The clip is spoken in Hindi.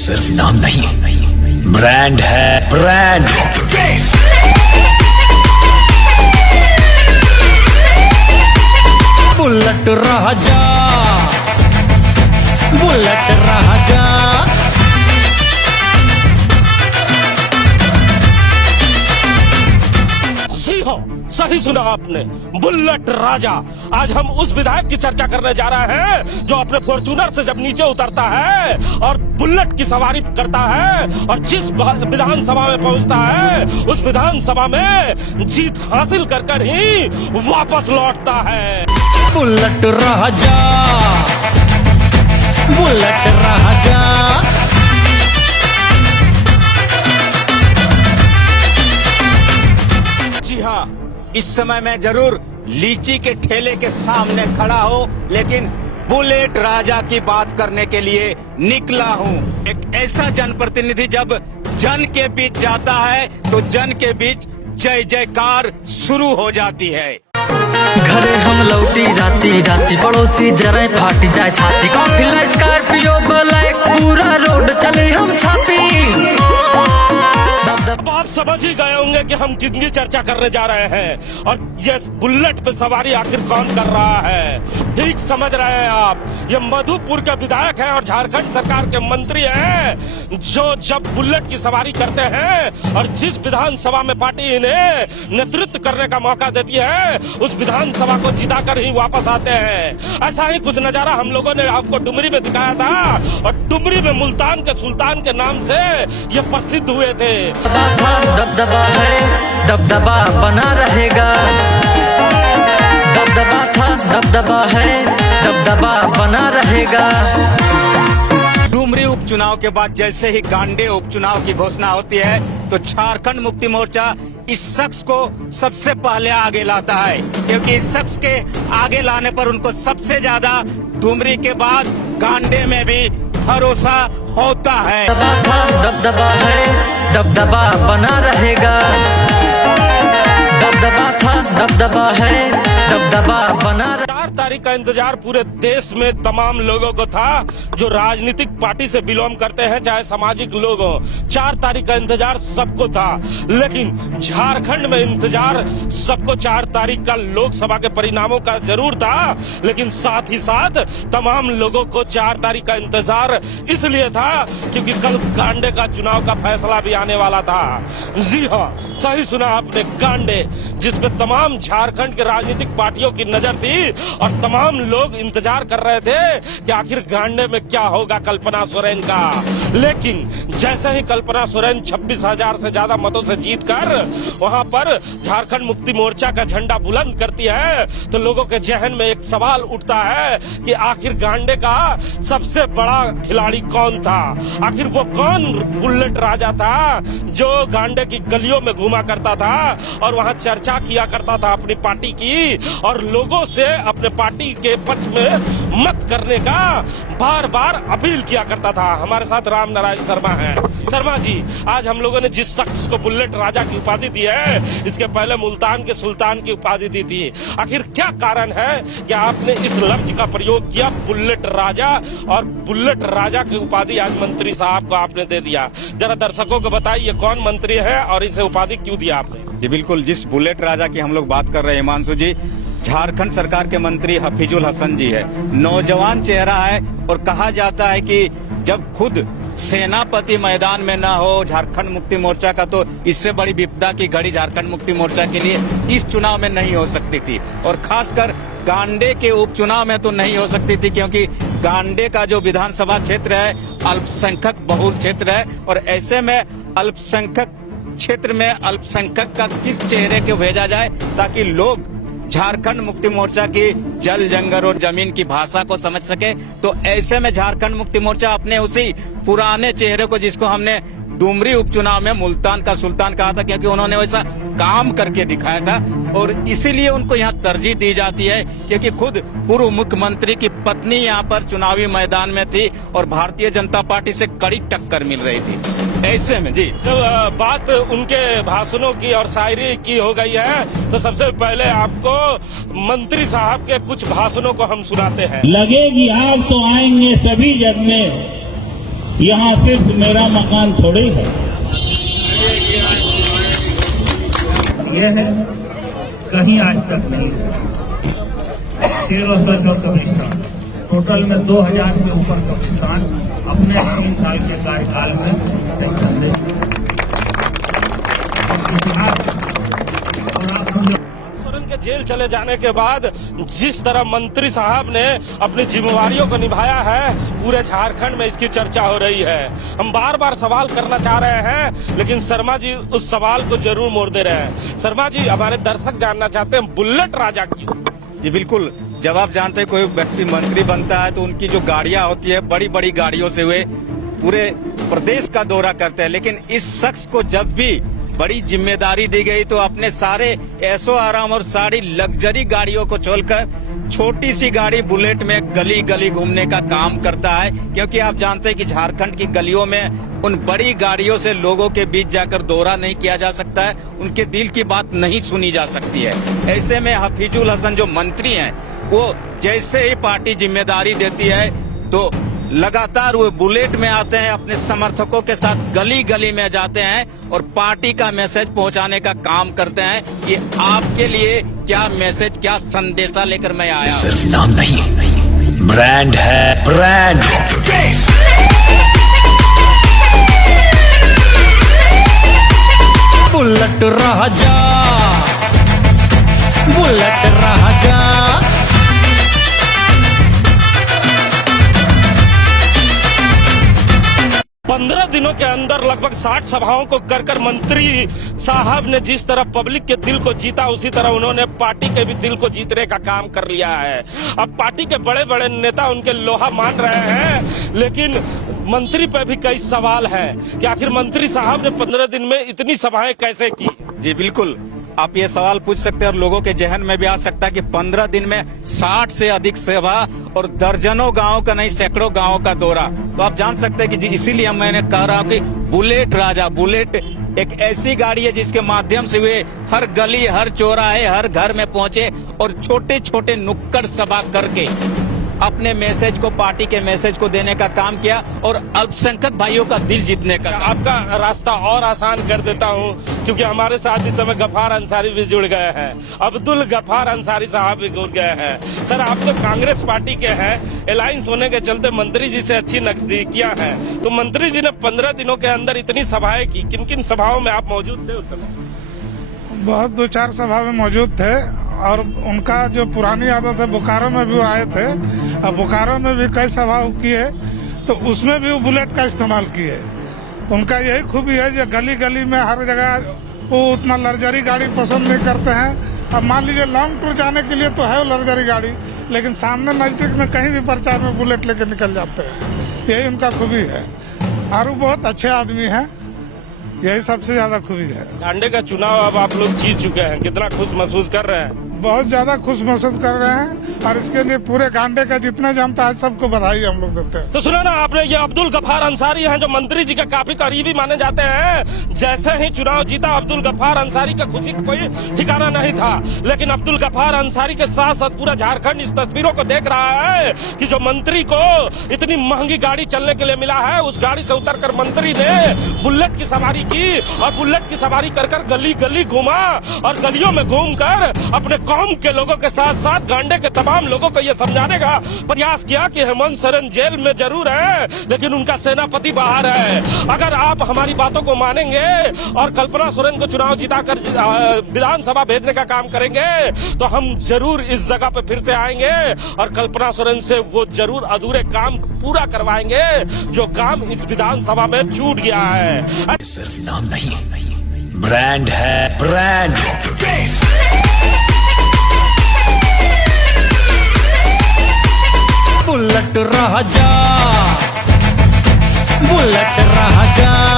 सिर्फ नाम नहीं, ब्रांड है, ब्रांड। बुलेट राजा, बुलेट राजा। सही सुना आपने, बुलेट राजा। आज हम उस विधायक की चर्चा करने जा रहे हैं जो अपने फॉर्च्यूनर से जब नीचे उतरता है और बुलेट की सवारी करता है और जिस विधानसभा में पहुंचता है उस विधानसभा में जीत हासिल कर ही वापस लौटता है। बुलेट राजा, बुलेट राजा। जी हाँ, इस समय मैं जरूर लीची के ठेले के सामने खड़ा हूँ, लेकिन बुलेट राजा की बात करने के लिए निकला हूँ। एक ऐसा जनप्रतिनिधि जब जन के बीच जाता है तो जन के बीच जय जयकार शुरू हो जाती है। घरे हम लौटी राती राती, पड़ोसी जरा फाट जाए छाती। काफिला स्कॉर्पियो ब्लैक, पूरा रोड चले हम छाती। अब आप समझ ही गए होंगे कि हम कितनी चर्चा करने जा रहे हैं और ये बुलेट पे सवारी आखिर कौन कर रहा है। ठीक समझ रहे हैं आप, ये मधुपुर के विधायक हैं और झारखंड सरकार के मंत्री हैं जो जब बुलेट की सवारी करते हैं और जिस विधानसभा में पार्टी इन्हें नेतृत्व करने का मौका देती है उस विधानसभा को जिता कर ही वापस आते हैं। ऐसा ही कुछ नजारा हम लोगों ने आपको डुमरी में दिखाया था और डुमरी में मुल्तान के सुल्तान के नाम से ये प्रसिद्ध हुए थे। दबदबा है, दबदबा बना रहेगा। दबदबा था, दबदबा है, दबदबा बना रहेगा। डुमरी उपचुनाव के बाद जैसे ही गांडे उपचुनाव की घोषणा होती है तो झारखंड मुक्ति मोर्चा इस शख्स को सबसे पहले आगे लाता है, क्योंकि इस शख्स के आगे लाने पर उनको सबसे ज्यादा डुमरी के बाद गांडे में भी भरोसा होता है। दबदबा है, दबदबा बना रहेगा। दबदबा था, दबदबा है, दबदबा बना। 4 तारीख का इंतजार पूरे देश में तमाम लोगों को था जो राजनीतिक पार्टी से बिलोंग करते हैं, चाहे सामाजिक लोग हों। 4 तारीख का इंतजार सबको था, लेकिन झारखंड में इंतजार सबको 4 तारीख का लोकसभा के परिणामों का जरूर था, लेकिन साथ ही साथ तमाम लोगों को 4 तारीख का इंतजार इसलिए था क्योंकि कल गांडे का चुनाव का फैसला भी आने वाला था। जी हाँ, सही सुना आपने, गांडे, जिसमें तमाम झारखंड के राजनीतिक पार्टियों की नजर थी और तमाम लोग इंतजार कर रहे थे कि आखिर गांडे में क्या होगा कल्पना सोरेन का। लेकिन जैसे ही कल्पना सोरेन 26,000 से ज्यादा मतों से जीतकर वहां पर झारखंड मुक्ति मोर्चा का झंडा बुलंद करती है तो लोगों के जहन में एक सवाल उठता है कि आखिर गांडे का सबसे बड़ा खिलाड़ी कौन था। आखिर वो कौन बुलेट राजा था जो गांडे की गलियों में घूमा करता था और वहां चर्चा किया करता था अपनी पार्टी की और लोगों से अपने पार्टी के पक्ष में मत करने का बार बार अपील किया करता था। हमारे साथ राम नारायण शर्मा हैं। शर्मा जी, आज हम लोगों ने जिस शख्स को बुलेट राजा की उपाधि दी है, इसके पहले मुल्तान के सुल्तान की उपाधि दी थी। आखिर क्या कारण है कि आपने इस लफ्ज का प्रयोग किया बुलेट राजा और बुलेट राजा की उपाधि आज मंत्री साहब को आपने दे दिया? जरा दर्शकों को बताइए कौन मंत्री है और इसे उपाधि क्यों दिया आपने? जी बिल्कुल, जिस बुलेट राजा की हम लोग बात कर रहे हैं हिमांशु जी, झारखंड सरकार के मंत्री हफीजुल हसन जी है। नौजवान चेहरा है और कहा जाता है कि जब खुद सेनापति मैदान में ना हो झारखंड मुक्ति मोर्चा का तो इससे बड़ी विपदा की घड़ी झारखंड मुक्ति मोर्चा के लिए इस चुनाव में नहीं हो सकती थी और खासकर गांडे के उपचुनाव में तो नहीं हो सकती थी, क्योंकि गांडे का जो विधानसभा क्षेत्र है अल्पसंख्यक बहुल क्षेत्र है और ऐसे में अल्पसंख्यक क्षेत्र में अल्पसंख्यक का किस चेहरे को भेजा जाए ताकि लोग झारखंड मुक्ति मोर्चा की जल जंगल और जमीन की भाषा को समझ सके। तो ऐसे में झारखंड मुक्ति मोर्चा अपने उसी पुराने चेहरे को, जिसको हमने डुमरी उपचुनाव में मुल्तान का सुल्तान कहा था क्योंकि उन्होंने वैसा काम करके दिखाया था और इसीलिए उनको यहाँ तरजीह दी जाती है क्योंकि खुद पूर्व मुख्यमंत्री की पत्नी यहाँ पर चुनावी मैदान में थी और भारतीय जनता पार्टी से कड़ी टक्कर मिल रही थी। ऐसे में जी तो बात उनके भाषणों की और शायरी की हो गई है, तो सबसे पहले आपको मंत्री साहब के कुछ भाषणों को हम सुनाते हैं। लगेगी आग तो आएंगे सभी जगने, यहाँ सिर्फ मेरा मकान थोड़ी है, यह है कहीं आज तक नहीं। 1300 कब्रिस्तान, टोटल में 2000 से ऊपर कब्रिस्तान अपने 3 साल के कार्यकाल में सेंक्शन दे। सोरेन के जेल चले जाने के बाद जिस तरह मंत्री साहब ने अपनी जिम्मेवारियों को निभाया है, पूरे झारखंड में इसकी चर्चा हो रही है। हम बार बार सवाल करना चाह रहे हैं, लेकिन शर्मा जी उस सवाल को जरूर मोड़ दे रहे हैं। शर्मा जी, हमारे दर्शक जानना चाहते हैं बुलेट राजा क्यों? जी बिल्कुल, जब आप जानते हैं कोई व्यक्ति मंत्री बनता है तो उनकी जो गाड़ियां होती है, बड़ी बड़ी गाड़ियों से वे पूरे प्रदेश का दौरा करते हैं। लेकिन इस शख्स को जब भी बड़ी जिम्मेदारी दी गई तो अपने सारे ऐशो आराम और सारी लग्जरी गाड़ियों को छोड़कर छोटी सी गाड़ी बुलेट में गली गली घूमने का काम करता है। क्योंकि आप जानते हैं कि झारखंड की गलियों में उन बड़ी गाड़ियों से लोगों के बीच जाकर दौरा नहीं किया जा सकता है, उनके दिल की बात नहीं सुनी जा सकती है। ऐसे में हफीजुल हसन जो मंत्री हैं, वो जैसे ही पार्टी जिम्मेदारी देती है तो लगातार वो बुलेट में आते हैं, अपने समर्थकों के साथ गली गली में जाते हैं और पार्टी का मैसेज पहुंचाने का काम करते हैं कि आपके लिए क्या मैसेज, क्या संदेशा लेकर मैं आया। सिर्फ नाम नहीं, ब्रांड है, ब्रांड। बुलेट राजा, बुलेट राजा। 15 दिनों के अंदर लगभग 60 सभाओं को कर मंत्री साहब ने जिस तरह पब्लिक के दिल को जीता, उसी तरह उन्होंने पार्टी के भी दिल को जीतने का काम कर लिया है। अब पार्टी के बड़े बड़े नेता उनके लोहा मान रहे हैं, लेकिन मंत्री पे भी कई सवाल हैं कि आखिर मंत्री साहब ने 15 दिन में इतनी सभाएं कैसे की। जी बिल्कुल, आप ये सवाल पूछ सकते हैं और लोगों के जहन में भी आ सकता है कि 15 दिन में 60 से अधिक सभा और दर्जनों गांव का नहीं, सैकड़ों गांव का दौरा। तो आप जान सकते हैं कि इसीलिए मैंने कह रहा हूं कि बुलेट राजा, बुलेट एक ऐसी गाड़ी है जिसके माध्यम से वे हर गली, हर चौराहे, हर घर में पहुंचे और छोटे छोटे नुक्कड़ सभा करके अपने मैसेज को, पार्टी के मैसेज को देने का काम किया और अल्पसंख्यक भाइयों का दिल जीतने का। आपका रास्ता और आसान कर देता हूं, क्योंकि हमारे साथ इस समय गफ्फार अंसारी भी जुड़ गए हैं, अब्दुल गफ्फार अंसारी साहब भी जुड़ गए हैं। सर, आप तो कांग्रेस पार्टी के हैं, अलायंस होने के चलते मंत्री जी से अच्छी नजदीकियां हैं, तो मंत्री जी ने 15 दिनों के अंदर इतनी सभाएं की, किन किन सभाओं में आप मौजूद थे उस समय? बहुत 2-4 सभा में मौजूद थे और उनका जो पुरानी आदत है, बोकारो में भी वो आए थे और बोकारो में भी कई सभा किए, तो उसमें भी वो बुलेट का इस्तेमाल किए। उनका यही खूबी है जो गली गली में हर जगह वो उतना लग्जरी गाड़ी पसंद नहीं करते हैं। अब मान लीजिए लॉन्ग टूर जाने के लिए तो है वो लग्जरी गाड़ी, लेकिन सामने नजदीक में कहीं भी प्रचार में बुलेट लेके निकल जाते हैं। यही उनका खूबी है और वो बहुत अच्छे आदमी हैं, यही सबसे ज्यादा खूबी है। गांडे का चुनाव अब आप लोग जीत चुके हैं, कितना खुश महसूस कर रहे हैं? बहुत ज्यादा खुश महसूस कर रहे हैं और इसके लिए पूरे गांडे का जितना जानता है सबको बधाई हम लोग देते हैं। तो सुना ना आपने, ये अब्दुल गफ्फार अंसारी हैं जो मंत्री जी के काफी करीबी माने जाते हैं। जैसे ही चुनाव जीता, अब्दुल गफ्फार अंसारी का खुशी का कोई ठिकाना नहीं था, लेकिन अब्दुल गफ्फार अंसारी के साथ साथ पूरा झारखंड इस तस्वीरों को देख रहा है कि जो मंत्री को इतनी महंगी गाड़ी चलने के लिए मिला है, उस गाड़ी से उतरकर मंत्री ने बुलेट की सवारी की और बुलेट की सवारी कर गली गली घूमा और गलियों में घूमकर अपने कौम के लोगों के साथ साथ गांडे के तमाम लोगों को यह समझाने का प्रयास किया कि हेमंत सोरेन जेल में जरूर है, लेकिन उनका सेनापति बाहर है। अगर आप हमारी बातों को मानेंगे और कल्पना सोरेन को चुनाव जिताकर विधानसभा भेजने का काम करेंगे, तो हम जरूर इस जगह पे फिर से आएंगे और कल्पना सोरेन से वो जरूर अधूरे काम पूरा करवाएंगे जो काम इस विधानसभा में छूट गया है। सिर्फ नाम नहीं, ब्रांड है, ब्रांड। बुलेट राजा, बुलेट राजा।